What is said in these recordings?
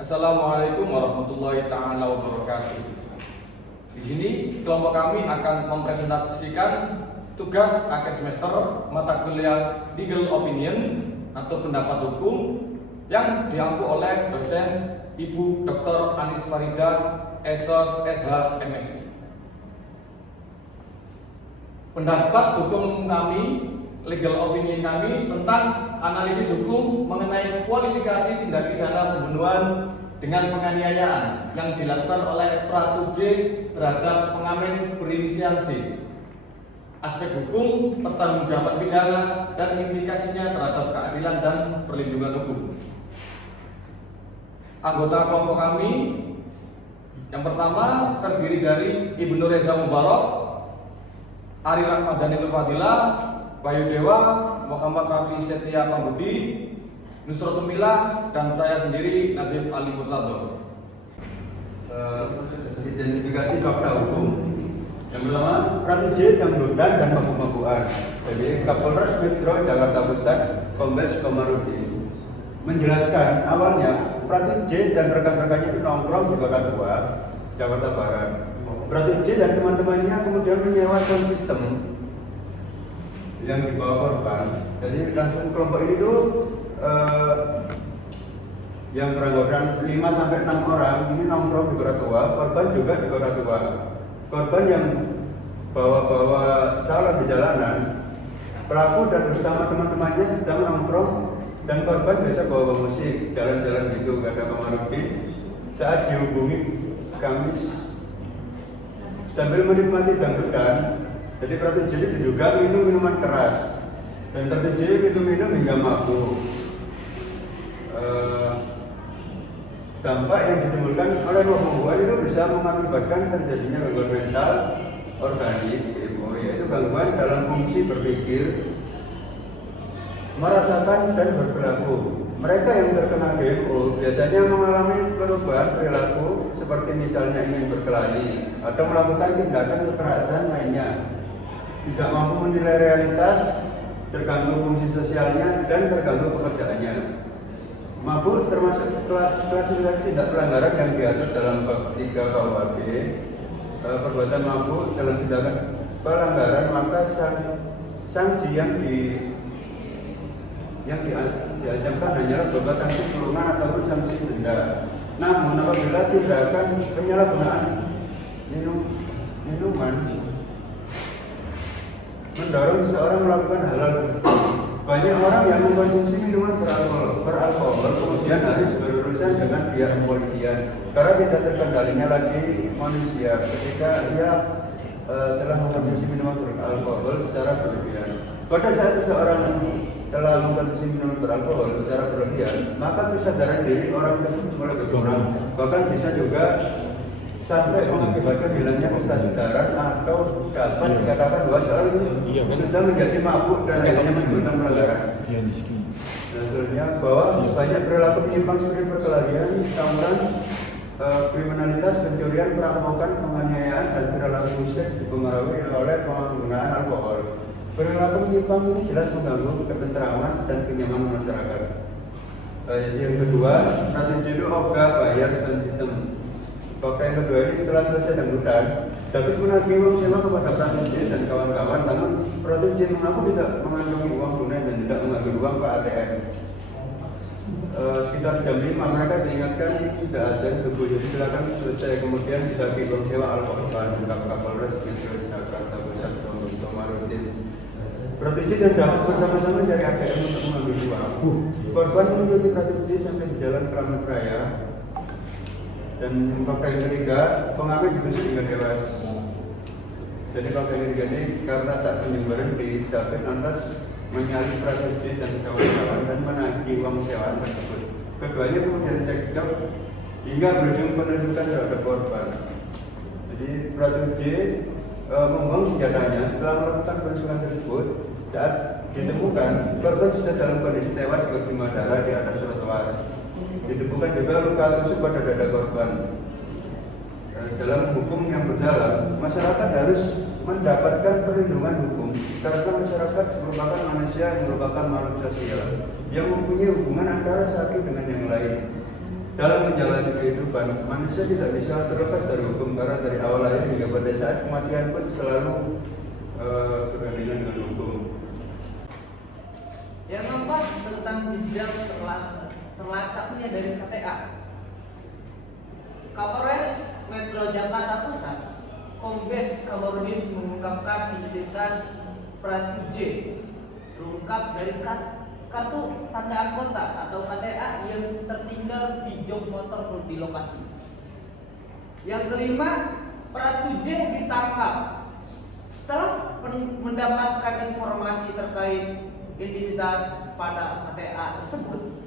Assalamualaikum warahmatullahi taala wabarakatuh. Di sini kelompok kami akan mempresentasikan tugas akhir semester mata kuliah Legal Opinion atau pendapat hukum yang diampu oleh dosen Ibu Dr. Anis Farida, Esos SH MSI. Pendapat hukum kami, legal opinion kami tentang analisis hukum mengenai kualifikasi tindak pidana pembunuhan dengan penganiayaan yang dilakukan oleh Pratu J terhadap pengamen berinisial D. Aspek hukum, pertanggungjawaban pidana, dan implikasinya terhadap keadilan dan perlindungan hukum. Anggota kelompok kami yang pertama terdiri dari Ibnu Reza Mubarok, Ari Rahmadani Fadila, Bayu Dewa, Muhammad Rafi Setia Pambudi, Nusratul Milah, dan saya sendiri Nazif Ali Murtado. Identifikasi fakta hukum. Yang pertama, Pratu J dangdutan dan mabuk-mabukan. Jadi Kapolres Metro Jakarta Pusat, Kombes Komarudin menjelaskan awalnya Pratu J dan rekan-rekannya itu nongkrong di Kota Tua, Jakarta Barat. Pratu J dan teman-temannya kemudian menyewa sound system yang dibawa korban. Jadi langsung kelompok ini tuh yang beranggotakan 5-6 orang ini nongkrong di Kota Tua, korban juga di Kota Tua. Korban yang bawa-bawa salah di jalanan, pelaku dan bersama teman-temannya sedang nongkrong dan korban biasa bawa musik, jalan-jalan gitu, kata Komarudin. Saat dihubungi Kamis sambil menikmati dangdutan, jadi Pratu J diduga minum minuman keras dan Pratu J minum hingga mabuk. Dampak yang ditimbulkan oleh pembunuhan itu bisa mengakibatkan terjadinya gangguan mental organik, yaitu gangguan dalam fungsi berpikir, merasakan dan berperilaku. Mereka yang terkena DMO biasanya mengalami perubahan perilaku seperti misalnya ingin berkelahi atau melakukan tindakan kekerasan lainnya, tidak mampu menilai realitas, terganggu fungsi sosialnya dan terganggu pekerjaannya. Mabuk termasuk klasifikasi tindak pelanggaran yang diatur dalam bab 3 KUHP. Perbuatan mabuk dalam tindakan pelanggaran, maka sanksi yang diancamkan hanyalah berupa sanksi kurungan ataupun sanksi denda. Namun apabila tindakan penyalahgunaan minuman mendorong seseorang melakukan hal tersebut, banyak orang yang mengkonsumsi minuman beralkohol kemudian harus berurusan dengan pihak kepolisian karena tidak terkendalinya lagi manusia ketika ia telah mengkonsumsi minuman beralkohol secara berlebihan. Pada saat seseorang telah mengkonsumsi minuman beralkohol secara berlebihan, maka kesadaran diri orang tersebut mulai berkurang, bahkan bisa juga sampai mengakibatkan hilangnya kesadaran atau dapat dikatakan bahwa seorang itu sudah menjadi mabuk dan akhirnya menimbulkan pelanggaran. Hasilnya bahwa banyak perilaku menyimpang seperti perkelahian, tawuran, kriminalitas, pencurian, perampokan, penganiayaan, dan perilaku musik dipengaruhi oleh penggunaan alkohol. Perilaku menyimpang ini jelas mengganggu ketentraman dan kenyamanan masyarakat. Yang kedua, Pratu J ogah bayar sound system. Fakta yang kedua ini setelah selesai dangdutan, David menagih uang sewa kepada Pratu J dan kawan-kawan, namun Pratu J mengaku tidak mengantongi uang tunai dan tidak mengambil uang ke ATM. Sekitar jam 5 mereka diingatkan sudah azan subuh, jadi silakan selesai, kemudian ditagih uang sewa alkohol Kapolres Metro Jakarta Pusat Komarudin. Pratu J dan David bersama-sama mencari ATM untuk mengambil uang. Korban mengikuti Pratu J sampai di Jalan Kramat Raya. Dan fakta yang ketiga, pengamen ditusuk hingga tewas. Jadi fakta yang ketiga ini karena tak kunjung berhenti, David lantas menyalip Pratu J dan kawan-kawan dan menagih uang sewaan tersebut. Keduanya kemudian cekcok hingga berujung penunjukan terhadap korban. Jadi Pratu J membuang senjatanya setelah melakukan penusukan tersebut. Saat ditemukan, korban sudah dalam kondisi tewas bersimbah darah di atas trotoar. Ditemukan juga luka tusuk pada dada korban. Dalam hukum yang berjalan, masyarakat harus mendapatkan perlindungan hukum karena masyarakat merupakan manusia yang merupakan makhluk sosial yang mempunyai hubungan antara satu dengan yang lain. dalam menjalani kehidupan, manusia tidak bisa terlepas dari hukum karena dari awal lahir hingga pada saat kematian pun selalu bergandengan dengan hukum. Yang keempat tentang jenjang terlacaknya dari KTA. Kapolres Metro Jakarta Pusat, Kombes Kamarudin mengungkapkan identitas Pratu J terungkap dari kartu tanda anggota atau KTA yang tertinggal di jok motor di lokasi. Yang kelima, Pratu J ditangkap setelah mendapatkan informasi terkait identitas pada KTA tersebut.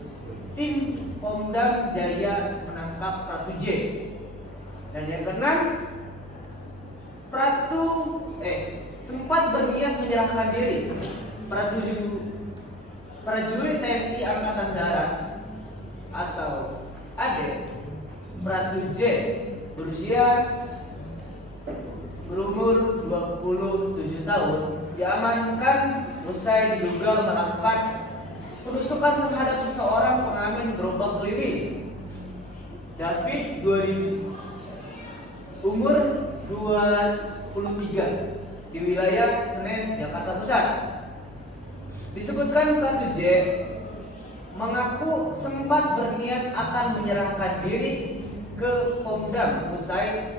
Tim Pomdam Jaya menangkap Pratu J. Dan yang keenam, Pratu sempat berniat menyerahkan diri. Prajurit TNI Angkatan Darat atau AD Pratu J berusia berumur 27 tahun diamankan usai diduga melakukan penusukan terhadap seseorang pengamen gerobak keliling. David 2000, umur 23, di wilayah Senen, Jakarta Pusat. Disebutkan Pratu J mengaku sempat berniat akan menyerahkan diri ke Pomdam usai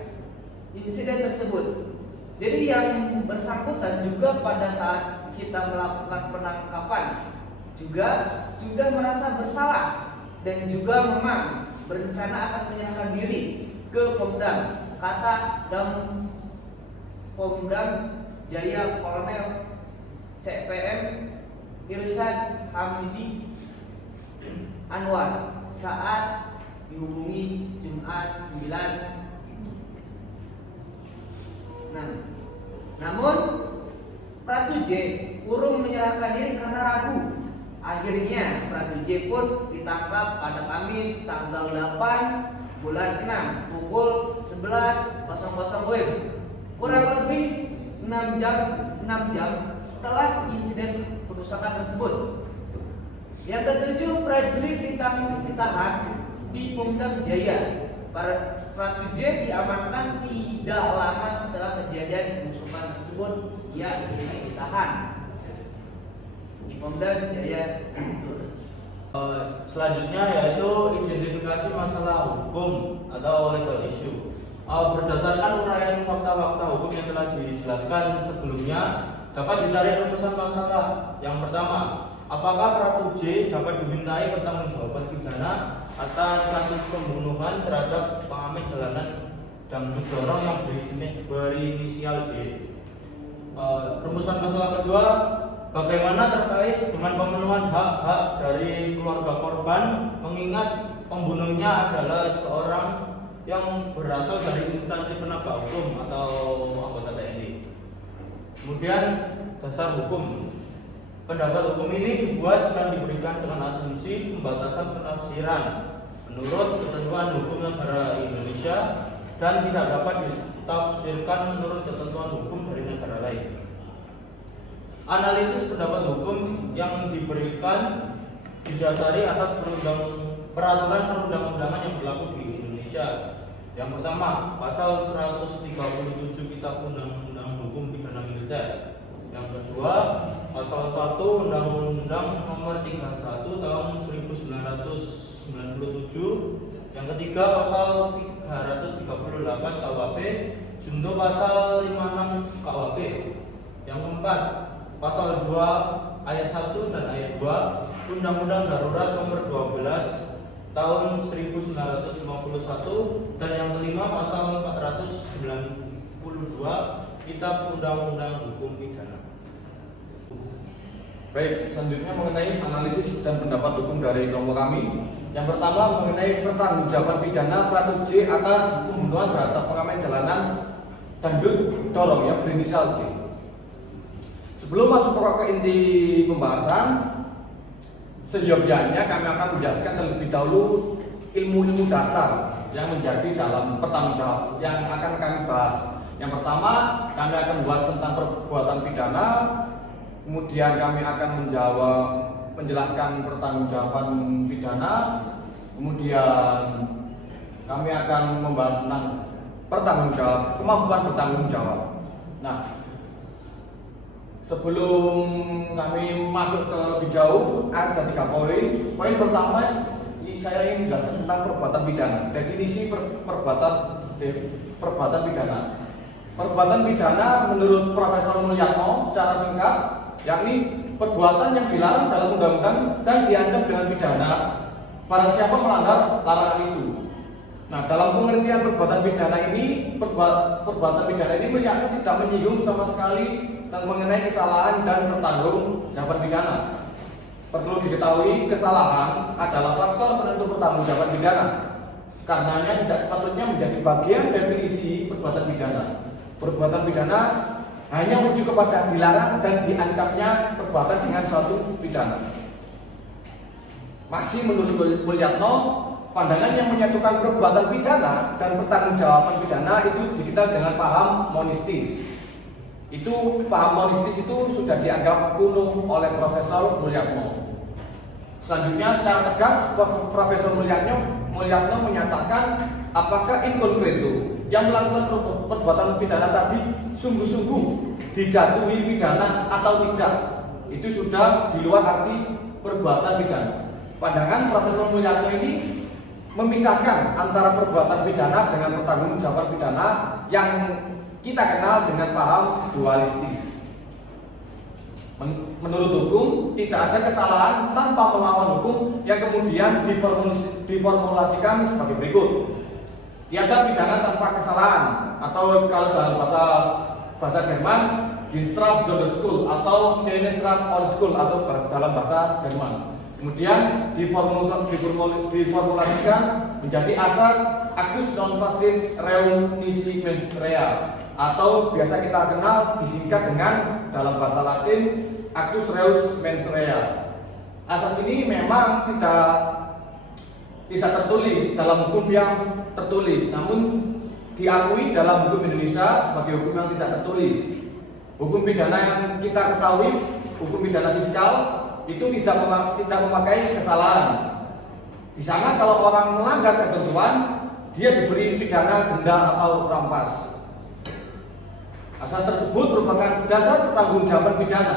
insiden tersebut. Jadi yang bersangkutan juga pada saat kita melakukan penangkapan juga sudah merasa bersalah dan juga memang berencana akan menyerahkan diri ke Pomdam, kata Pomdam Jaya Kolonel CPM Irsyad Hamidi Anwar saat dihubungi Jumat 9. Namun Pratu J urung menyerahkan diri karena ragu. Akhirnya Pratu J pun ditangkap pada Kamis tanggal 8 bulan 6 pukul 11.00 WIB. Kurang lebih 6 jam setelah insiden penusukan tersebut. Yang ketujuh, prajurit ditahan di Pomdam Jaya. Pratu J diamankan tidak lama setelah kejadian penusukan tersebut. Ia ditahan di Pomdam Jaya. Selanjutnya yaitu identifikasi masalah hukum atau legal issue. Berdasarkan uraian fakta-fakta hukum yang telah dijelaskan sebelumnya, dapat ditarik rumusan masalah. Yang pertama, apakah Pratu J dapat dimintai pertanggungjawaban pidana atas kasus pembunuhan terhadap pengamen jalanan dangdut dorong yang berinisial D? Rumusan masalah kedua, bagaimana terkait dengan pemenuhan hak-hak dari keluarga korban, mengingat pembunuhnya adalah seorang yang berasal dari instansi penegak hukum atau anggota TNI. Kemudian dasar hukum. Pendapat hukum ini dibuat dan diberikan dengan asumsi pembatasan penafsiran menurut ketentuan hukum negara Indonesia dan tidak dapat ditafsirkan menurut ketentuan hukum dari negara lain. Analisis pendapat hukum yang diberikan didasari atas peraturan perundang-undangan yang berlaku di Indonesia. Yang pertama, pasal 137 Kitab Undang-Undang Hukum Pidana Militer. Yang kedua, pasal 1 Undang-Undang Nomor 31 Tahun 1997. Yang ketiga, pasal 338 KUHP junto pasal 56 KUHP. Yang keempat, pasal 2 ayat 1 dan ayat 2 Undang-Undang Darurat Nomor 12 Tahun 1951, dan yang kelima pasal 492 Kitab Undang-Undang Hukum Pidana. Baik, selanjutnya mengenai analisis dan pendapat hukum dari kelompok kami. Yang pertama mengenai pertanggungjawaban pidana Pratu J atas pembunuhan terhadap pengamen jalanan dangdut dorong yang berinisial D. Sebelum masuk pokok ke inti pembahasan, seyogyanya kami akan menjelaskan terlebih dahulu ilmu-ilmu dasar yang menjadi dalam pertanggungjawab yang akan kami bahas. Yang pertama, kami akan membahas tentang perbuatan pidana, kemudian kami akan menjelaskan pertanggungjawaban pidana, kemudian kami akan membahas tentang kemampuan bertanggung jawab. Nah, sebelum kami masuk ke lebih jauh, ada 3 poin. Poin pertama, saya ingin menjelaskan tentang perbuatan pidana. Definisi perbuatan pidana. Perbuatan pidana menurut Profesor Mulyatno secara singkat, yakni perbuatan yang dilarang dalam undang-undang dan diancam dengan pidana barang siapa melanggar larangan itu. Nah, dalam pengertian perbuatan pidana ini, perbuatan pidana ini tidak menyinggung sama sekali tentang mengenai kesalahan dan pertanggungjawaban pidana. Perlu diketahui, kesalahan adalah faktor penentu pertanggungjawaban pidana. Karenanya tidak sepatutnya menjadi bagian definisi perbuatan pidana. Perbuatan pidana hanya merujuk kepada dilarang dan diancamnya perbuatan dengan suatu pidana. Masih menurut Mulyatno, pandangan yang menyatukan perbuatan pidana dan pertanggungjawaban pidana itu dikenal dengan paham monistis. Paham monistis itu sudah dianggap kuno oleh Profesor Mulyatno. Selanjutnya, secara tegas Profesor Mulyatno menyatakan apakah in concreto yang melakukan perbuatan pidana tadi sungguh-sungguh dijatuhi pidana atau tidak. Itu sudah di luar arti perbuatan pidana. Pandangan Profesor Mulyatno ini memisahkan antara perbuatan pidana dengan pertanggungjawaban pidana yang kita kenal dengan paham dualistis. Menurut hukum, tidak ada kesalahan tanpa melawan hukum yang kemudian diformulasikan sebagai berikut. Tiada pidana tanpa kesalahan, atau kalau dalam bahasa Jerman, Dienstraf Sonderschuld atau Dienstraf Onschuld atau dalam bahasa Jerman. Kemudian diformulasikan menjadi asas actus non facit reum nisi mens rea, atau biasa kita kenal disingkat dengan dalam bahasa Latin actus reus mens rea. Asas ini memang tidak tertulis dalam hukum yang tertulis, namun diakui dalam hukum Indonesia sebagai hukum yang tidak tertulis. Hukum pidana yang kita ketahui, hukum pidana fiskal itu tidak memakai kesalahan. Di sana kalau orang melanggar ketentuan, dia diberi pidana, denda atau rampas. Asas tersebut merupakan dasar pertanggungjawaban pidana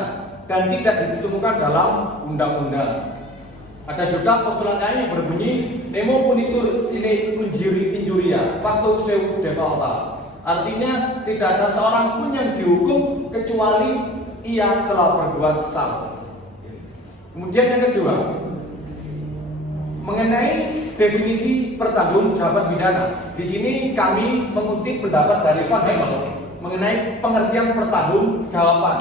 dan tidak ditemukan dalam undang-undang. Ada juga postulat lain yang berbunyi nemo punitur sine injuria facto seu defaulta. Artinya tidak ada seorang pun yang dihukum kecuali ia telah berbuat salah. Kemudian yang kedua, mengenai definisi pertanggungjawaban pidana. Di sini kami mengutip pendapat dari Van Hemel mengenai pengertian pertanggungjawaban.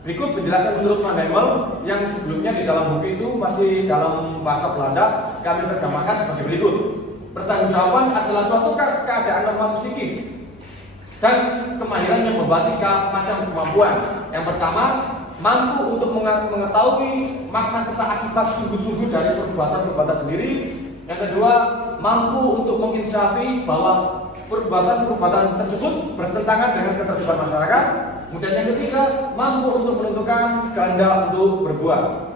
Berikut penjelasan menurut Van Hemel yang sebelumnya di dalam buku itu masih dalam bahasa Belanda, kami terjemahkan sebagai berikut. Pertanggungjawaban adalah suatu keadaan normal psikis dan kemahiran yang membawa 3 macam kemampuan. Yang pertama, mampu untuk mengetahui makna serta akibat sungguh-sungguh dari perbuatan-perbuatan sendiri. Yang kedua, mampu untuk menginsafi bahwa perbuatan-perbuatan tersebut bertentangan dengan ketertiban masyarakat. Kemudian yang ketiga, mampu untuk menentukan kehendak untuk berbuat.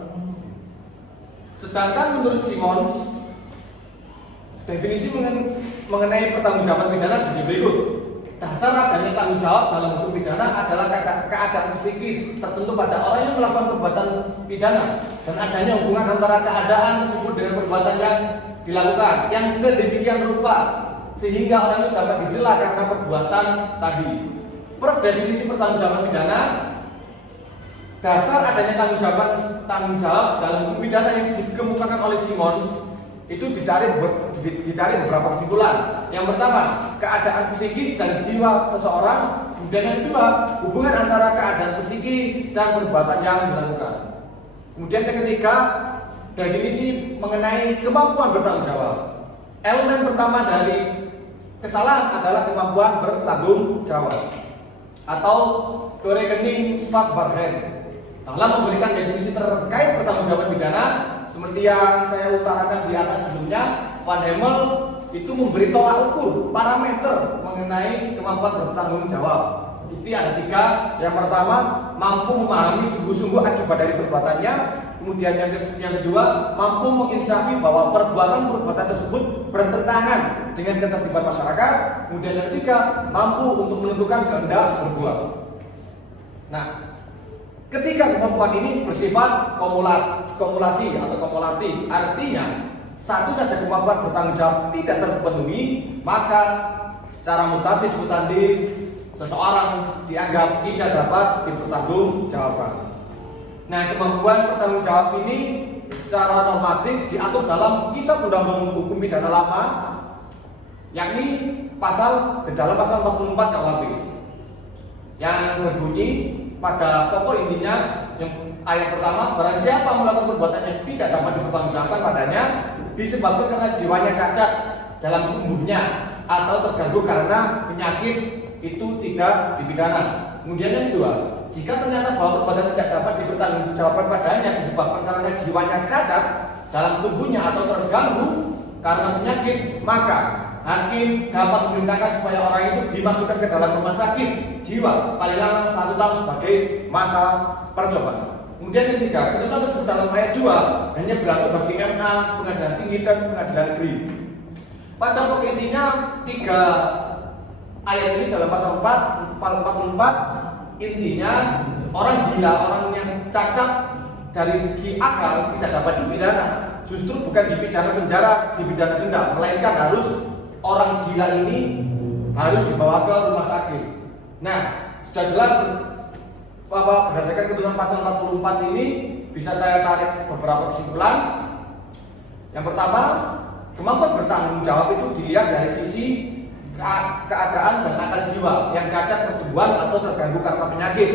Sedangkan menurut Simons, definisi mengenai pertanggungjawaban pidana sebagai berikut. Dasar adanya tanggung jawab dalam hukum pidana adalah keadaan psikis tertentu pada orang yang melakukan perbuatan pidana dan adanya hubungan antara keadaan tersebut dengan perbuatan yang dilakukan yang sedemikian rupa sehingga orang itu dapat dicela karena perbuatan tadi. Per definisi pertanggungjawaban pidana, dasar adanya tanggung jawab dalam hukum pidana yang dikemukakan oleh Simons itu ditarik beberapa kesimpulan. Yang pertama, keadaan psikis dan jiwa seseorang. Kemudian yang kedua, hubungan antara keadaan psikis dan perbuatan yang dilakukan. Kemudian yang ketiga, definisi mengenai kemampuan bertanggung jawab. Elemen pertama dari kesalahan adalah kemampuan bertanggung jawab atau Torekening Svatbarhen. Dalam memberikan definisi terkait pertanggungjawaban pidana, seperti yang saya utarakan di atas sebelumnya, Van Hemel itu memberi tolak ukur parameter mengenai kemampuan bertanggung jawab. Itu ada 3. Yang pertama, mampu memahami sungguh-sungguh akibat dari perbuatannya. Kemudian yang kedua, mampu menginsafi bahwa perbuatan tersebut bertentangan dengan ketertiban masyarakat. Kemudian yang ketiga, mampu untuk menentukan kehendak berbuat. Nah, ketika kemampuan ini bersifat kumulasi atau kumulatif, artinya satu saja kemampuan bertanggung jawab tidak terpenuhi, maka secara mutatis mutandis seseorang dianggap tidak dapat dipertanggungjawabkan. Nah, kemampuan bertanggung jawab ini secara normatif diatur dalam Kitab Undang-Undang Hukum Pidana Lama, yakni di dalam pasal 44 KUHP, yang berbunyi pada pokok intinya yang ayat pertama, barang siapa melakukan perbuatan yang tidak dapat dipertanggungjawabkan padanya disebabkan karena jiwanya cacat dalam tubuhnya atau terganggu karena penyakit, itu tidak dipidana. Kemudian yang kedua, jika ternyata bahwa perbuatan tidak dapat dipertanggungjawabkan padanya disebabkan karena jiwanya cacat dalam tubuhnya atau terganggu karena penyakit, maka hakim dapat memerintahkan supaya orang itu dimasukkan ke dalam rumah sakit jiwa paling lama 1 tahun sebagai masa percobaan. Kemudian yang ketiga, ketentuan tersebut dalam ayat 2 hanya berlaku bagi MA, pengadilan tinggi dan pengadilan negeri. Pada pokok intinya 3 ayat ini dalam pasal 44 intinya orang gila, orang yang cacat dari segi akal tidak dapat dipidana. Justru bukan dipidana penjara, dipidana denda, melainkan harus orang gila ini harus dibawa ke rumah sakit. Nah, sudah jelas bahwa berdasarkan ketentuan pasal 44 ini bisa saya tarik beberapa kesimpulan. Yang pertama, kemampuan bertanggung jawab itu dilihat dari sisi keadaan dan akal jiwa yang cacat pertumbuhan atau terganggu karena penyakit.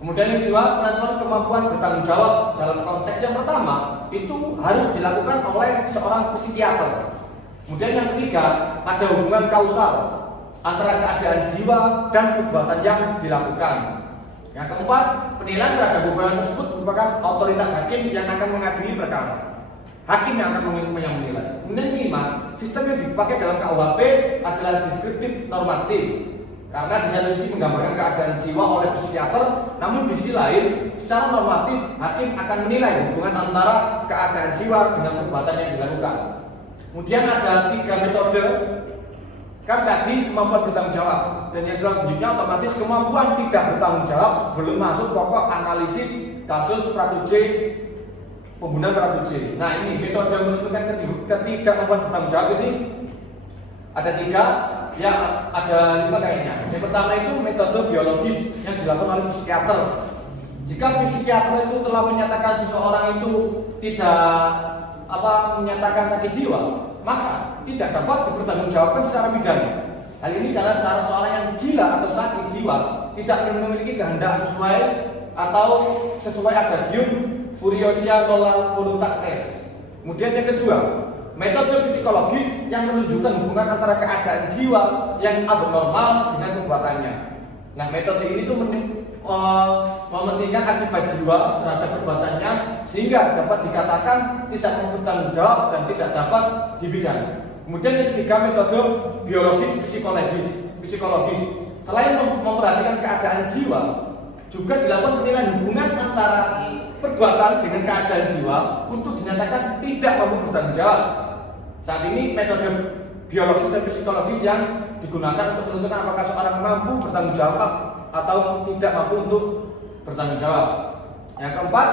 Kemudian yang kedua, penentuan kemampuan bertanggung jawab dalam konteks yang pertama itu harus dilakukan oleh seorang psikiater. Kemudian yang ketiga, ada hubungan kausal antara keadaan jiwa dan perbuatan yang dilakukan. Yang keempat, penilaian terhadap hubungan tersebut merupakan otoritas hakim yang akan mengadili perkara. Hakim yang akan menilai. Kemudian yang kelima, sistem yang dipakai dalam KUHP adalah deskriptif normatif, karena di satu sisi menggambarkan keadaan jiwa oleh psikiater, namun di sisi lain secara normatif hakim akan menilai hubungan antara keadaan jiwa dengan perbuatan yang dilakukan. Kemudian ada 3 metode. Kan tadi kemampuan bertanggung jawab, dan yang selanjutnya otomatis kemampuan tidak bertanggung jawab sebelum masuk pokok analisis kasus Pratu J, pembunuhan Pratu J. Nah, ini metode menentukan ketidakmampuan bertanggung jawab ini ada 3, ya ada 5 kayaknya. Yang pertama itu metode biologis yang dilakukan oleh psikiater. Jika psikiater itu telah menyatakan seseorang itu tidak menyatakan sakit jiwa, maka tidak dapat dipertanggungjawabkan secara pidana. Hal ini karena seorang yang gila atau sakit jiwa tidak memiliki kehendak sesuai atau sesuai adagium furiosia nolla voluntas est. Kemudian yang kedua, metode psikologis yang menunjukkan hubungan antara keadaan jiwa yang abnormal dengan perbuatannya. Nah, metode ini tuh mementingkan akibat jiwa terhadap perbuatannya sehingga dapat dikatakan tidak bertanggung jawab dan tidak dapat dipidana. Kemudian yang ketiga, metode biologis psikologis. Selain memperhatikan keadaan jiwa, juga dilakukan penilaian hubungan antara perbuatan dengan keadaan jiwa untuk dinyatakan tidak mampu bertanggung jawab. Saat ini metode biologis dan psikologis yang digunakan untuk menentukan apakah seorang mampu bertanggung jawab atau tidak mampu untuk bertanggung jawab. Yang keempat,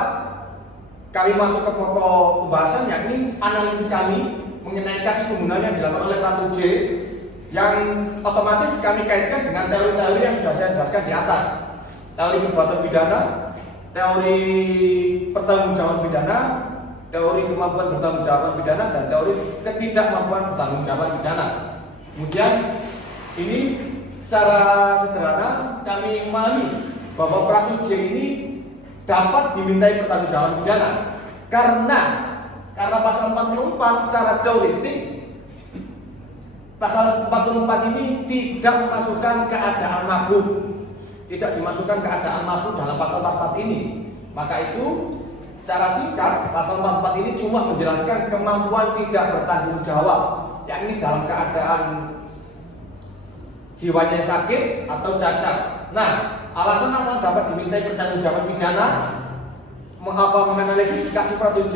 kami masuk ke pokok pembahasan, yakni analisis kami mengenai kasus pembunuhan yang dilakukan oleh Pratu J, yang otomatis kami kaitkan dengan teori-teori yang sudah saya jelaskan di atas. Teori perbuatan pidana, teori pertanggungjawaban pidana, teori kemampuan bertanggung pidana, dan teori ketidakmampuan bertanggung pidana. Kemudian ini secara sederhana kami memahami bahwa Pratu J ini dapat dimintai pertanggungjawaban pidana karena pasal 44 secara teoretik, pasal 44 ini tidak memasukkan keadaan mabuk, tidak dimasukkan keadaan mabuk dalam pasal 44 ini. Maka itu secara singkat pasal 44 ini cuma menjelaskan kemampuan tidak bertanggung jawab, yakni dalam keadaan jiwanya sakit atau cacat. Nah, alasan apa dapat dimintai pertanggungjawaban pidana menganalisis kasus Pratu J.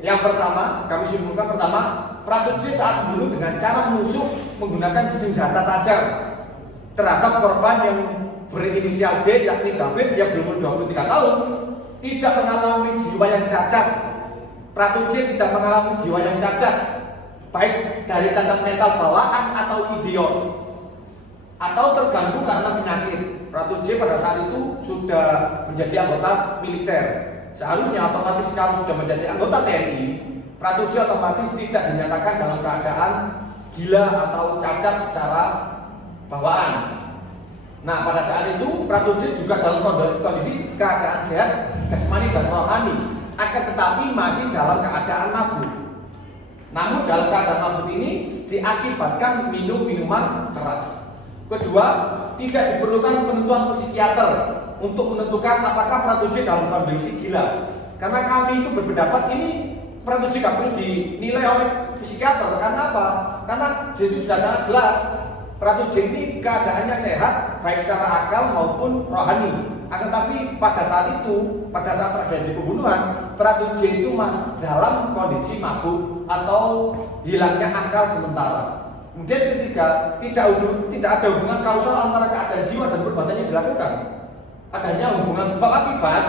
Yang pertama, kami simpulkan pertama, Pratu J saat membunuh dengan cara menusuk menggunakan senjata tajam terhadap korban yang berinisial D, yakni David yang berumur 23 tahun, tidak mengalami jiwa yang cacat. Pratu J tidak mengalami jiwa yang cacat, baik dari cacat mental bawaan atau idiot, atau terganggu karena penyakit. Pratu J pada saat itu sudah menjadi anggota militer. Seharusnya otomatis kalau sudah menjadi anggota TNI, Pratu J otomatis tidak dinyatakan dalam keadaan gila atau cacat secara bawaan. Nah, pada saat itu Pratu J juga dalam kondisi keadaan sehat jasmani dan rohani, akan tetapi masih dalam keadaan mabuk. Namun dalam keadaan mabuk ini diakibatkan minum minuman keras. Kedua, tidak diperlukan penentuan psikiater untuk menentukan apakah Pratu J dalam kondisi gila. Karena kami itu berpendapat ini Pratu J tidak perlu dinilai oleh psikiater. Karena apa? Karena itu sudah sangat jelas. Pratu J ini keadaannya sehat baik secara akal maupun rohani. Akan tapi pada saat itu, pada saat terjadi pembunuhan, Pratu J itu masih dalam kondisi mabuk atau hilangnya akal sementara. Kemudian ketiga, tidak ada hubungan kausal antara keadaan jiwa dan perbuatan yang dilakukan. Adanya hubungan sebab akibat.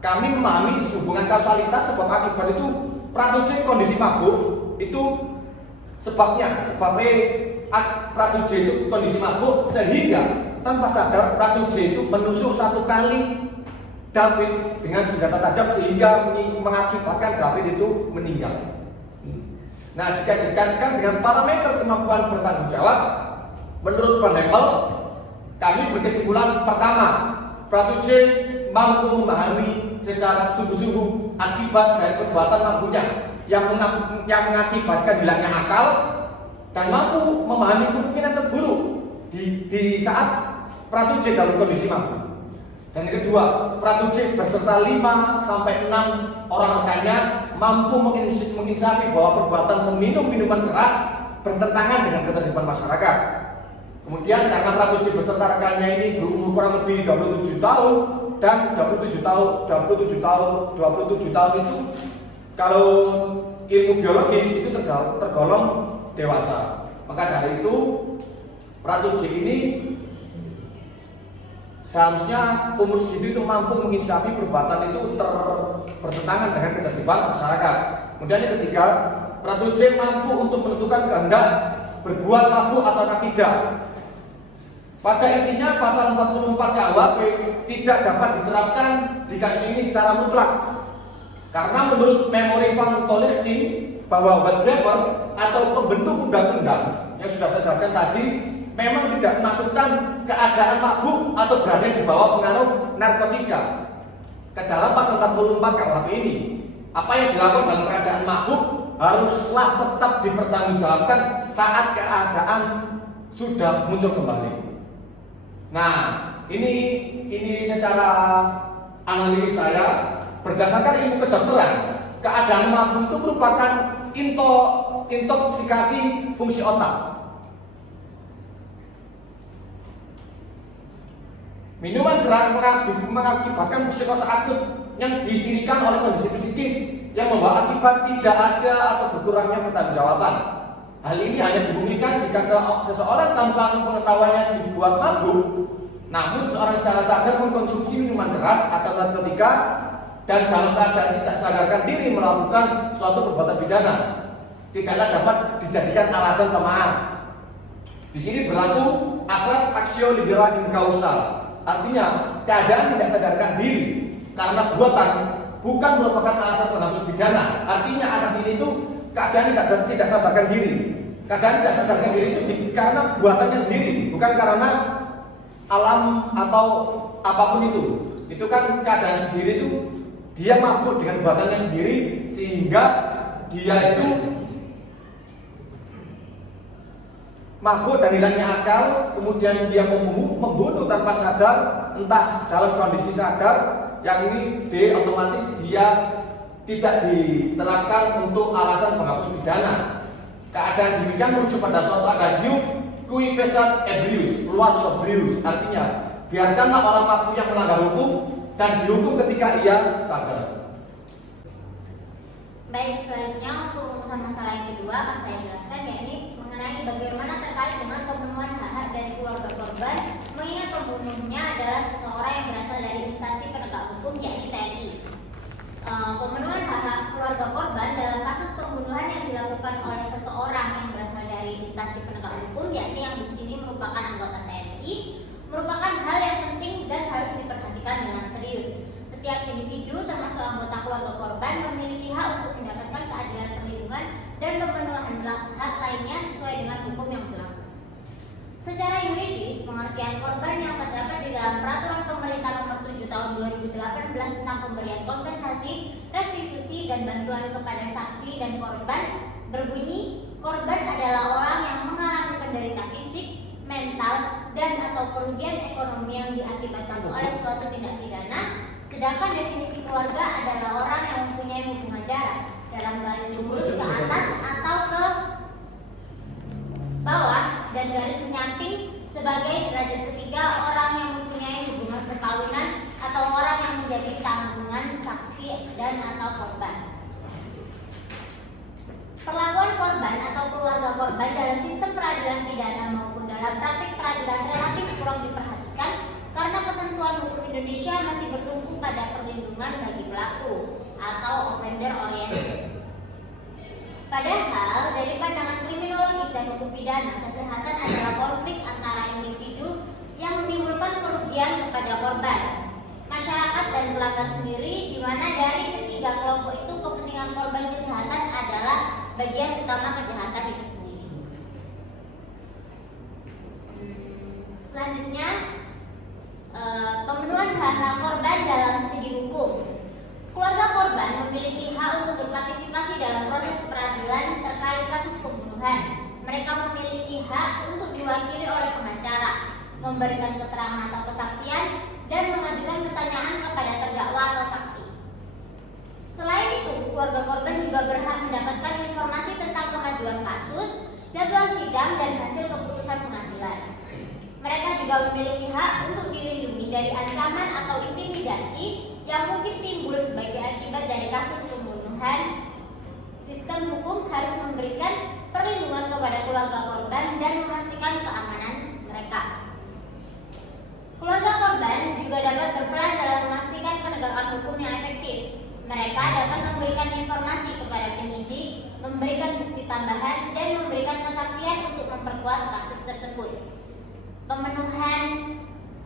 Kami memahami hubungan kausalitas sebab akibat itu. Pratu J kondisi mabuk itu sebabnya Pratu J itu kondisi mabuk sehingga tanpa sadar Pratu J itu menusuk satu kali David dengan senjata tajam sehingga mengakibatkan David itu meninggal. Nah, jika dikaitkan dengan parameter kemampuan bertanggung jawab, menurut Van Hempel, kami berkesimpulan pertama, Pratu J mampu memahami secara sungguh-sungguh akibat dari perbuatan mabuknya yang mengakibatkan hilangnya akal, dan mampu memahami kemungkinan terburuk di saat Pratu J dalam kondisi mabuk. Dan yang kedua, Pratu J beserta 5 sampai 6 orang rekannya mampu menginsafi bahwa perbuatan meminum minuman keras bertentangan dengan ketertiban masyarakat. Kemudian karena Pratu J beserta rekannya ini berumur kurang lebih 27 tahun dan 27 tahun itu kalau ilmu biologis itu tergolong dewasa. Maka dari itu Pratu J ini seharusnya umur segitu itu mampu menginsafi perbuatan itu bertentangan dengan ketertiban masyarakat. Kemudian yang ketiga, Pratu J mampu untuk menentukan kehendak berbuat mabuk atau tidak. Pada intinya pasal 44 KUHP tidak dapat diterapkan di kasus ini secara mutlak. Karena menurut memori Van Tolechting bahwa whatever atau pembentuk undang-undang yang sudah saya jelaskan tadi memang tidak memasukkan keadaan mabuk atau berada di bawah pengaruh narkotika ke dalam pasal 44 KUHP ini. Apa yang dilakukan dalam keadaan mabuk haruslah tetap dipertanggungjawabkan saat keadaan sudah muncul kembali. Nah, ini secara analisis saya berdasarkan ilmu kedokteran, keadaan mabuk itu merupakan intoksikasi fungsi otak. Minuman keras mengakibatkan psikosa akut yang dicirikan oleh kondisi psikis yang membawa akibat tidak ada atau berkurangnya pertanggungjawaban. Hal ini hanya dibuktikan jika seseorang tanpa sepengetahuannya dibuat mabuk, namun seorang secara sadar mengkonsumsi minuman keras atau narkotika dan dalam keadaan tidak sadarkan diri melakukan suatu perbuatan pidana, tidaklah dapat dijadikan alasan pemaaf. Di sini berlaku asas aksio libera incausal. Artinya, keadaan tidak sadarkan diri karena perbuatan bukan merupakan alasan penghapus pidana. Artinya asas ini itu keadaan tidak sadarkan diri. Keadaan tidak sadarkan diri itu karena buatannya sendiri, bukan karena alam atau apapun itu. Itu kan keadaan sendiri itu dia mabuk dengan buatannya sendiri sehingga dia itu mabuk dan hilangnya akal, kemudian dia membunuh tanpa sadar, entah dalam kondisi sadar, yang ini D otomatis dia tidak diterapkan untuk alasan penghapus pidana. Keadaan demikian merujuk pada suatu adagium qui pesat ebrius, luat sobrius, artinya biarkanlah orang mabuk yang melanggar hukum dan dihukum ketika ia sadar. Baik, selanjutnya untuk urusan masalah yang kedua akan saya jelaskan, yakni mengenai bagaimana terkait dengan pemenuhan hak-hak dari keluarga korban, mengingat pembunuhnya adalah seseorang yang berasal dari instansi penegak hukum, yakni TNI. Pemenuhan hak-hak keluarga korban dalam kasus pembunuhan yang dilakukan oleh seseorang yang berasal dari instansi penegak hukum, yakni yang di sini merupakan anggota TNI, merupakan hal yang penting dan harus diperhatikan dengan serius. Setiap individu termasuk anggota keluarga korban memiliki hak untuk mendapatkan keadilan, perlindungan, dan pemenuhan hak lainnya sesuai dengan hukum yang berlaku. Secara yuridis, pengertian korban yang terdapat di dalam Peraturan Pemerintah Nomor 7 Tahun 2018 tentang pemberian kompensasi, restitusi, dan bantuan kepada saksi dan korban berbunyi, korban adalah orang yang mengalami penderita fisik, mental, dan atau kerugian ekonomi yang diakibatkan oleh suatu tindak pidana. Sedangkan definisi keluarga adalah orang yang mempunyai hubungan darah dalam garis lurus ke atas atau ke bawah dan garis menyamping sebagai derajat ketiga orang yang mempunyai hubungan perkawinan atau orang yang menjadi tanggungan saksi dan atau korban. Perlakuan korban atau keluarga korban dalam sistem peradilan pidana maupun dalam praktik peradilan relatif kurang diperhatikan karena ketentuan hukum Indonesia masih bertumpu pada perlindungan bagi pelaku atau offender oriented. Padahal dari pandangan kriminologis dan hukum pidana, kejahatan adalah konflik antara individu yang menimbulkan kerugian kepada korban, masyarakat, dan pelanggar sendiri, di mana dari ketiga kelompok itu kepentingan korban kejahatan adalah bagian utama kejahatan itu sendiri. Selanjutnya, pemenuhan hak-hak korban dalam segi hukum. Keluarga korban memiliki hak untuk berpartisipasi dalam proses peradilan terkait kasus pembunuhan. Mereka memiliki hak untuk diwakili oleh pengacara, memberikan keterangan atau kesaksian, dan mengajukan pertanyaan kepada terdakwa atau saksi. Selain itu, keluarga korban juga berhak mendapatkan informasi tentang kemajuan kasus, jadwal sidang, dan hasil keputusan pengadilan. Mereka juga memiliki hak untuk dilindungi dari ancaman atau intimidasi yang mungkin timbul sebagai akibat dari kasus pembunuhan. Sistem hukum harus memberikan perlindungan kepada keluarga korban dan memastikan keamanan mereka. Keluarga korban juga dapat berperan dalam memastikan penegakan hukum yang efektif. Mereka dapat memberikan informasi kepada penyidik, memberikan bukti tambahan, dan memberikan kesaksian untuk memperkuat kasus tersebut. Pemenuhan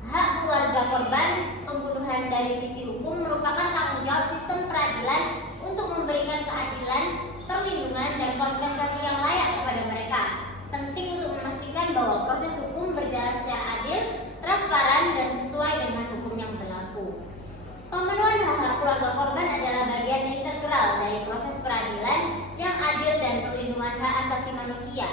hak keluarga korban pembunuhan dari sisi hukum merupakan tanggung jawab sistem peradilan untuk memberikan keadilan, perlindungan, dan kompensasi yang layak kepada mereka. Penting untuk memastikan bahwa proses hukum berjalan secara adil, transparan, dan sesuai dengan hukum yang berlaku. Pemenuhan hak-hak keluarga korban adalah bagian integral dari proses peradilan yang adil dan perlindungan hak asasi manusia.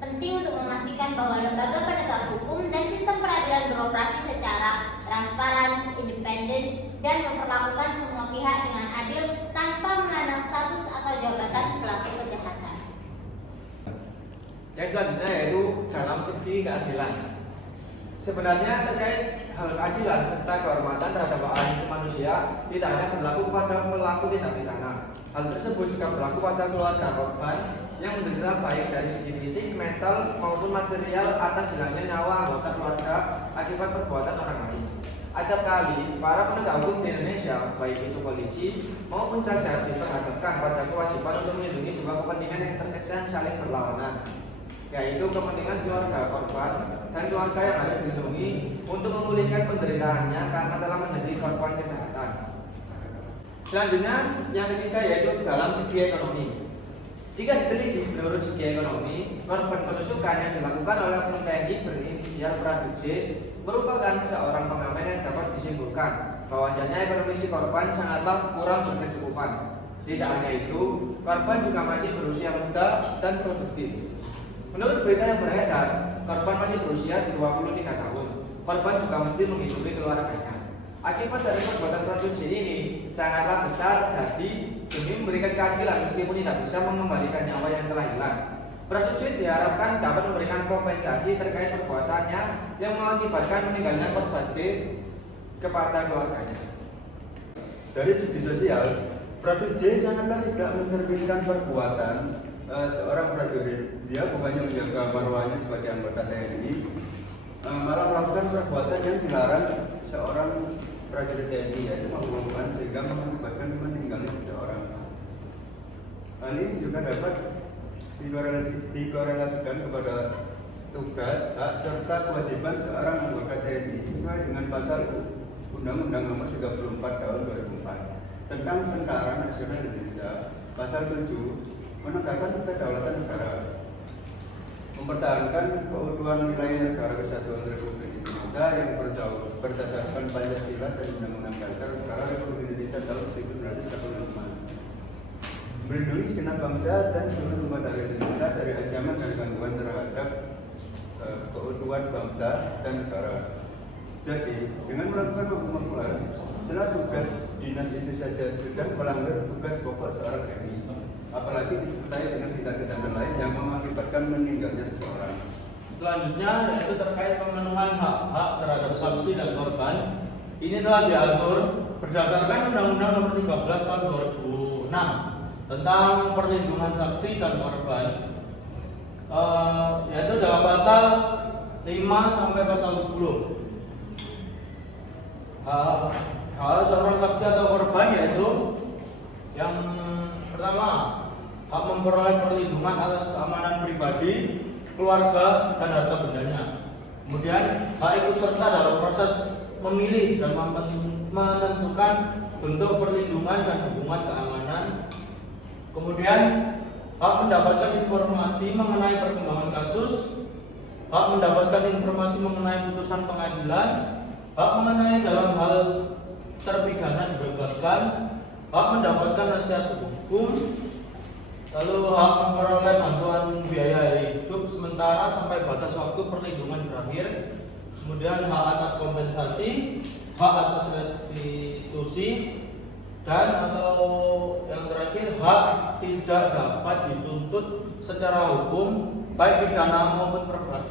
Penting untuk memastikan bahwa lembaga penegak hukum dan sistem peradilan beroperasi secara transparan, independen, dan memperlakukan semua pihak dengan adil tanpa memandang status atau jabatan pelaku kejahatan. Yang selanjutnya yaitu dalam segi keadilan. Sebenarnya terkait hal keadilan serta kehormatan terhadap hak asasi manusia tidak hanya berlaku pada pelaku tindak pidana. Hal tersebut juga berlaku pada keluarga korban yang menderita baik dari segi fisik, mental, maupun material atas hilangnya nyawa anggota keluarga akibat perbuatan orang lain. Acap kali, para penegak hukum di Indonesia, baik itu polisi maupun jaksa, diperhadapkan pada kewajiban untuk melindungi dua kepentingan yang terkesan saling berlawanan, yaitu kepentingan keluarga korban dan keluarga yang harus dilindungi untuk memulihkan penderitaannya karena telah menjadi korban kejahatan. Selanjutnya, yang ketiga yaitu dalam segi ekonomi. Jika ditelisik menurut segi ekonomi, korban penusukan yang dilakukan oleh oknum TNI berinisial Pradu J merupakan seorang pengamen yang dapat disimpulkan bahwasanya ekonomi si korban sangatlah kurang berkecukupan. Tidak hanya itu, korban juga masih berusia muda dan produktif. Menurut berita yang beredar, korban masih berusia 23 tahun. Korban juga mesti menghidupi keluarganya. Akibat dari perbuatan produksi ini sangatlah besar, jadi demi memberikan keadilan meskipun tidak bisa mengembalikan nyawa yang telah hilang, produksi diharapkan dapat memberikan kompensasi terkait perbuatannya yang mengakibatkan meninggalnya korban D kepada keluarganya. Dari segi sosial, Pratu J sangatlah tidak mencerminkan perbuatan seorang prajurit. Dia bukannya menjaga marwahnya sebagai anggota TNI, malah melakukan perbuatan yang dilarang seorang prajurit TNI, yaitu membunuh sehingga mengakibatkan meninggalnya seseorang. Hal ini juga dapat dikorelasikan kepada tugas, hak, serta kewajiban seorang anggota TNI sesuai dengan pasal Undang-Undang Nomor 34 Tahun 2004 tentang Tentara Nasional Indonesia, pasal 7, menegakkan kedaulatan negara, mempertahankan keutuhan wilayah negara kesatuan Republik Indonesia yang berdasarkan Pancasila dan Undang-Undang Dasar Negara Republik Indonesia tahun 1945, melindungi segenap bangsa dan seluruh umat Indonesia dari ancaman dan gangguan terhadap keutuhan bangsa dan negara. Jadi, dengan melakukan pembunuhan, setelah tugas dinas itu saja sudah melanggar tugas pokok seorang TNI, apalagi disertai dengan tindak-tindak lain yang mengakibatkan meninggalnya seseorang. Selanjutnya yaitu terkait pemenuhan hak-hak terhadap saksi dan korban. Ini telah diatur berdasarkan Undang-Undang Nomor 13 Tahun 2006 tentang perlindungan saksi dan korban, yaitu dalam pasal 5 sampai pasal 10. Hal seorang saksi atau korban yaitu yang pertama, hak memperoleh perlindungan atas keamanan pribadi, keluarga, dan harta bendanya. Kemudian hak ikut serta dalam proses memilih dan menentukan bentuk perlindungan dan hubungan keamanan. Kemudian hak mendapatkan informasi mengenai perkembangan kasus, hak mendapatkan informasi mengenai putusan pengadilan, hak mengenai dalam hal terpidana dibebaskan, hak mendapatkan nasihat hukum, lalu hak memperoleh bantuan biaya hidup sementara sampai batas waktu perlindungan berakhir, kemudian hak atas kompensasi, hak atas restitusi, dan atau yang terakhir hak tidak dapat dituntut secara hukum baik pidana maupun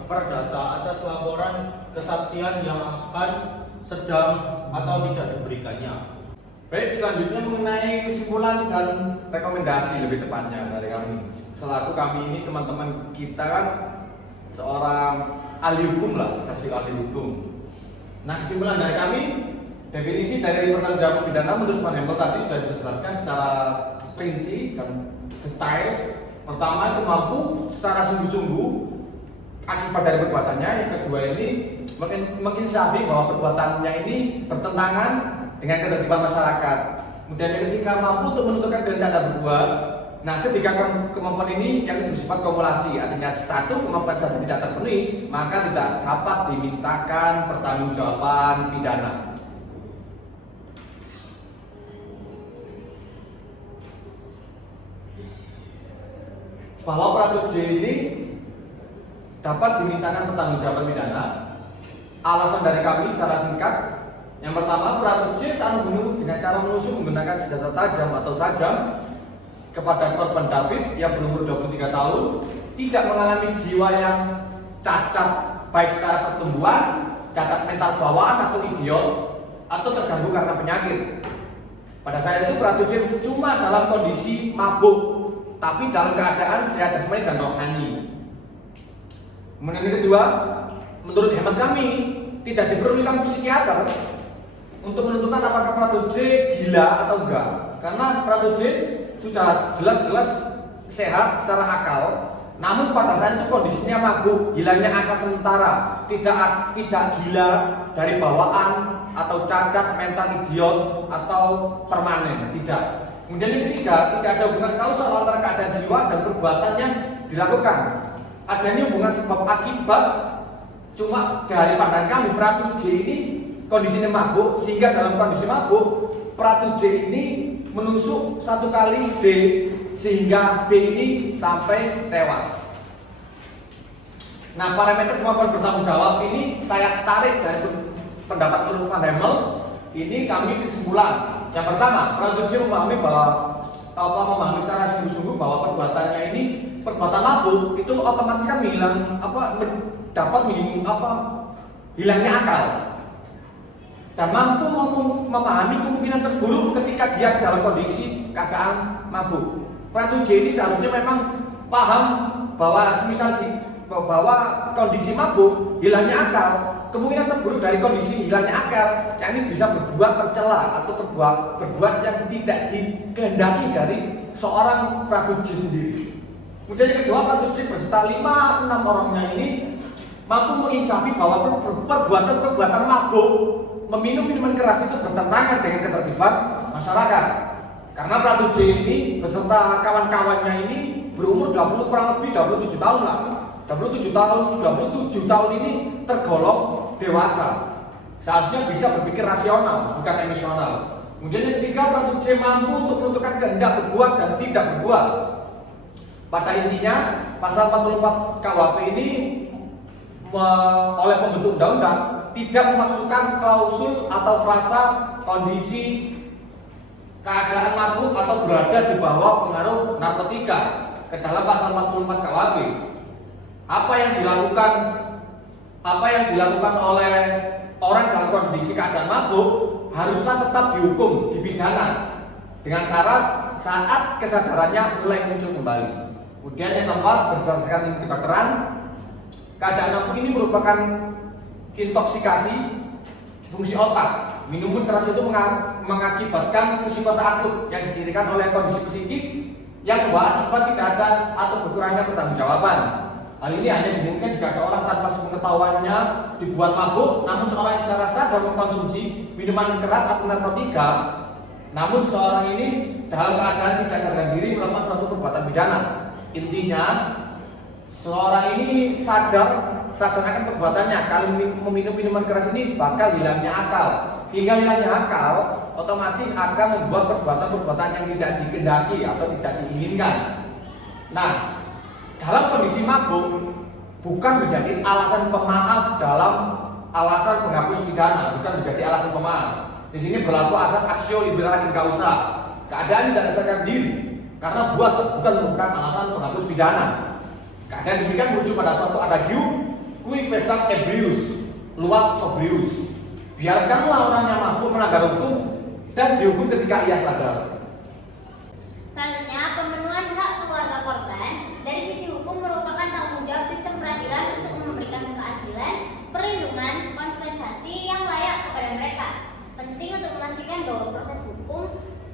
perdata atas laporan kesaksian yang akan sedang atau tidak diberikannya. Baik, selanjutnya mengenai kesimpulan dan rekomendasi lebih tepatnya dari kami. Selaku kami ini teman-teman kita kan seorang ahli hukum lah, saksi ahli hukum. Nah, kesimpulan dari kami, definisi dari pertanggungjawaban pidana menurut Van Hempel tadi sudah dijelaskan secara rinci dan detail. Pertama, itu mampu secara sungguh-sungguh akibat dari perbuatannya. Yang kedua ini menginsafi bahwa perbuatannya ini bertentangan dengan ketertiban masyarakat. Kemudian yang ketiga, mampu untuk menentukan kehendak dan berbuat. Nah, ketiga kemampuan ini yang bersifat kumulasi, artinya satu kemampuan saja tidak terpenuhi, maka tidak dapat dimintakan pertanggungjawaban pidana. Bahwa Pratu J ini dapat dimintakan pertanggungjawaban pidana. Alasan dari kami secara singkat, yang pertama, Pratu J saat membunuh dengan cara menusuk menggunakan senjata tajam atau sajam kepada korban David yang berumur 23 tahun, tidak mengalami jiwa yang cacat baik secara pertumbuhan, cacat mental bawaan atau idiot, atau terganggu karena penyakit. Pada saat itu Pratu J cuma dalam kondisi mabuk, tapi dalam keadaan sehat jasmani dan rohani. Kemudian yang kedua, menurut hemat kami tidak diperlukan psikiater untuk menentukan apakah Pratu J gila atau enggak, karena Pratu J sudah jelas-jelas sehat secara akal, namun pada saat itu kondisinya mabuk, hilangnya akal sementara, tidak gila dari bawaan atau cacat mental idiot atau permanen, tidak. Kemudian yang ketiga, tidak ada hubungan kausal antara keadaan jiwa dan perbuatan yang dilakukan. Adanya hubungan sebab akibat, cuma dari pandangan kami Pratu J ini kondisinya mabuk, sehingga dalam kondisi mabuk Pratu J ini menusuk satu kali D sehingga D ini sampai tewas. Nah, parameter kemampuan bertanggung jawab ini saya tarik dari pendapat menurut Van Hempel. Ini kami kesimpulan. Yang pertama, Pratu J memahami memahami secara sungguh-sungguh bahwa perbuatannya ini perbuatan mabuk itu otomatis kan hilangnya akal. Dan mampu memahami kemungkinan terburuk ketika dia dalam kondisi keadaan mabuk. Pratu J ini seharusnya memang paham bahwa semisal bahwa kondisi mabuk, hilangnya akal, kemungkinan terburuk dari kondisi hilangnya akal, yakni bisa berbuat tercela atau berbuat yang tidak dikehendaki dari seorang Pratu J sendiri. Kemudian yang kedua, Pratu J beserta 5-6 orangnya ini mampu menginsafi bahwa perbuatan mabuk, meminum minuman keras itu bertentangan dengan ketertiban masyarakat. Karena Pratu J ini beserta kawan-kawannya ini berumur 20 kurang lebih 27 tahun lah. 27 tahun ini tergolong dewasa. Seharusnya bisa berpikir rasional, bukan emosional. Kemudian yang ketiga, Pratu J mampu untuk menentukan kehendak berbuat dan tidak berbuat. Pada intinya, pasal 44 KUHP ini oleh pembentuk undang-undang tidak memasukkan klausul atau frasa kondisi keadaan mabuk atau berada di bawah pengaruh narkotika ke dalam pasal 44 KUHP. Apa yang dilakukan oleh orang dalam kondisi keadaan mabuk haruslah tetap dihukum, dipidana dengan syarat saat kesadarannya mulai muncul kembali. Kemudian yang keempat, berdasarkan kedokteran, keadaan mabuk ini merupakan intoksikasi fungsi otak. Minuman keras itu mengakibatkan psikosa akut yang dicirikan oleh kondisi psikis yang membawa akibat tidak ada atau berkurangnya pertanggungjawaban. Hal ini hanya dimungkinkan jika seorang tanpa sepengetahuannya dibuat mabuk, namun seorang yang secara sadar mengkonsumsi minuman keras atau narkotika, namun seorang ini dalam keadaan tidak sadar diri melakukan suatu perbuatan pidana. Intinya, seorang ini sadar akan perbuatannya. Kalau meminum minuman keras ini bakal hilangnya akal. Sehingga hilangnya akal otomatis akan membuat perbuatan-perbuatan yang tidak dikehendaki atau tidak diinginkan. Nah, dalam kondisi mabuk bukan menjadi alasan pemaaf dalam alasan penghapus pidana, bukan menjadi alasan pemaaf. Di sini berlaku asas aksio libera in causa. Keadaan tidak dasarkan diri karena bukan merupakan alasan penghapus pidana. Keadaan demikian merujuk pada suatu adagium qui pesat ebrius, luat sobrius. Biarkanlah orang yang mampu melanggar hukum dan dihukum ketika ia sadar. Selanjutnya, pemenuhan hak keluarga korban dari sisi hukum merupakan tanggung jawab sistem peradilan untuk memberikan keadilan, perlindungan, kompensasi yang layak kepada mereka. Penting untuk memastikan bahwa proses hukum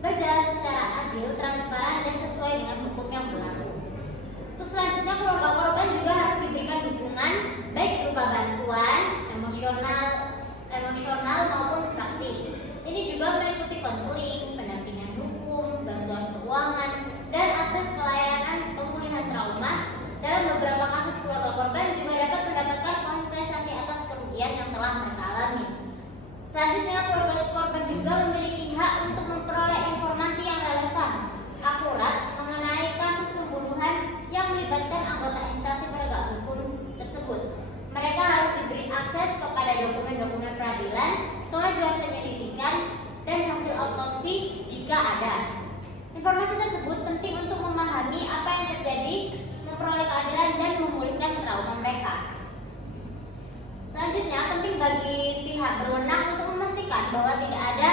berjalan secara adil, transparan, dan sesuai dengan hukum yang berlaku. Untuk selanjutnya, keluarga korban juga harus diberikan dukungan baik berupa bantuan emosional maupun praktis. Ini juga meliputi konseling, pendampingan hukum, bantuan keuangan, dan akses ke layanan pemulihan trauma. Dalam beberapa kasus, keluarga korban juga dapat mendapatkan kompensasi atas kerugian yang telah mereka alami. Selanjutnya, keluarga korban juga memiliki hak untuk memperoleh informasi yang relevan, akurat mengenai kasus pembunuhan yang melibatkan anggota instansi penegak hukum tersebut. Mereka harus diberi akses kepada dokumen-dokumen peradilan, kemajuan penyelidikan, dan hasil autopsi jika ada. Informasi tersebut penting untuk memahami apa yang terjadi, memperoleh keadilan, dan memulihkan trauma mereka. Selanjutnya, penting bagi pihak berwenang untuk memastikan bahwa tidak ada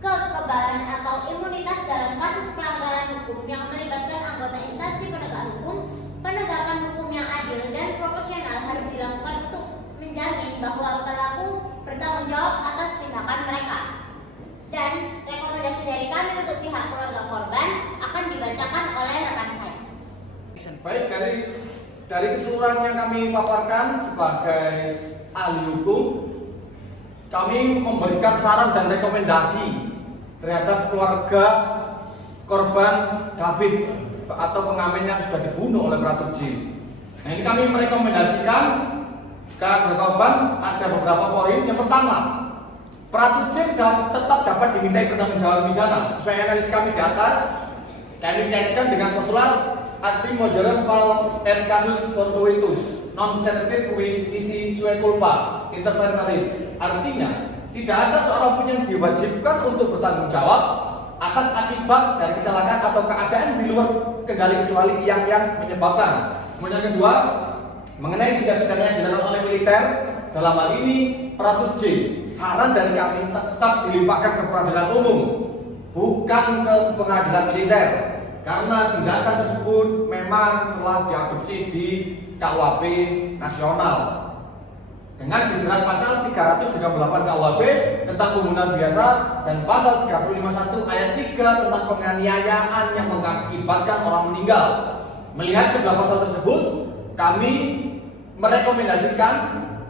kekebalan atau imunitas dalam kasus pelanggaran hukum yang melibatkan anggota instansi penegak hukum. Penegakan hukum yang adil dan proporsional harus dilakukan untuk menjamin bahwa pelaku bertanggung jawab atas tindakan mereka. Dan rekomendasi dari kami untuk pihak keluarga korban akan dibacakan oleh rekan saya. Baik, dari keseluruhan yang kami paparkan sebagai ahli hukum, kami memberikan saran dan rekomendasi terhadap keluarga korban David atau pengamen yang sudah dibunuh oleh Pratu J. Nah, ini kami merekomendasikan ke korban ada beberapa poin. Yang pertama, Pratu J tetap dapat dimintai pertanggungjawaban pidana. Sesuai analisis kami di atas, kami kaitkan dengan postulat ad fine mojerem val et casus fortuitus non tertit quis nisi sue culpa intervenere. Artinya, tidak ada seorang pun yang diwajibkan untuk bertanggung jawab atas akibat dari kecelakaan atau keadaan di luar kendali kecuali yang menyebabkan. Kemudian yang kedua, mengenai tindak pidana yang dilakukan oleh militer, dalam hal ini Pratu J, saran dari kami tetap dilimpahkan ke peradilan umum bukan ke pengadilan militer, karena tindakan tersebut memang telah diadopsi di KUHP nasional dengan dijerat pasal 338 KUHP tentang pembunuhan biasa dan pasal 351 ayat 3 tentang penganiayaan yang mengakibatkan orang meninggal. Melihat kedua pasal tersebut, kami merekomendasikan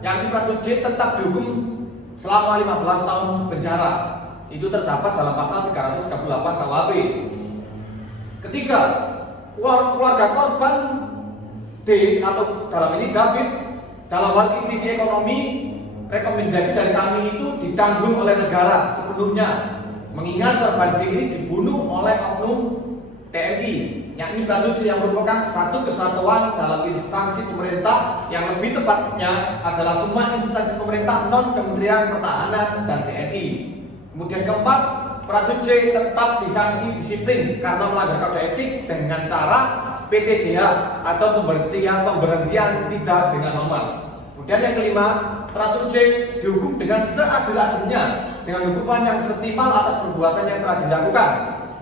yang Pratu J tetap dihukum selama 15 tahun penjara. Itu terdapat dalam pasal 338 KUHP. Ketiga, keluarga korban D atau dalam ini David, dalam hal sisi ekonomi, rekomendasi dari kami itu ditanggung oleh negara sepenuhnya, mengingat korban D ini dibunuh oleh oknum TNI, yakni Pratu J yang merupakan satu kesatuan dalam instansi pemerintah, yang lebih tepatnya adalah semua instansi pemerintah non Kementerian Pertahanan dan TNI. Kemudian keempat, Pratu J tetap disanksi disiplin karena melanggar kode etik dengan cara PTDH atau pemberhentian tidak dengan hormat. Kemudian yang kelima, Pratu J dihukum dengan seadil-adilnya dengan hukuman yang setimpal atas perbuatan yang telah dilakukan.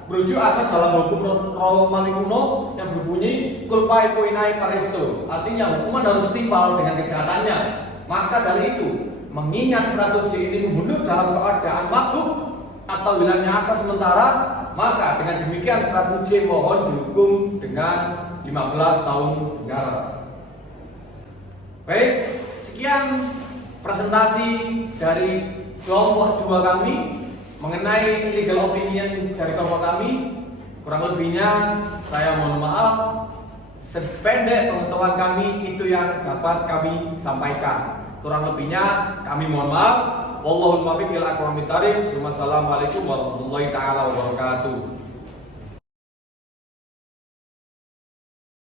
Merujuk asas dalam hukum Romani kuno yang berbunyi culpae poenae paresto, artinya hukuman harus setimpal dengan kejahatannya. Maka dari itu, mengingat Pratu J ini membunuh dalam keadaan mabuk atau hilang nyata sementara, maka dengan demikian Pratu J mohon dihukum dengan 15 tahun penjara. Baik, sekian presentasi dari kelompok 2 kami mengenai legal opinion dari kelompok kami. Kurang lebihnya saya mohon maaf. Sependek pengetahuan kami itu yang dapat kami sampaikan. Kurang lebihnya kami mohon maaf. Wallahul muwaffiq ila aqwamit thoriq. Wassalamualaikum warahmatullahi taala wabarakatuh.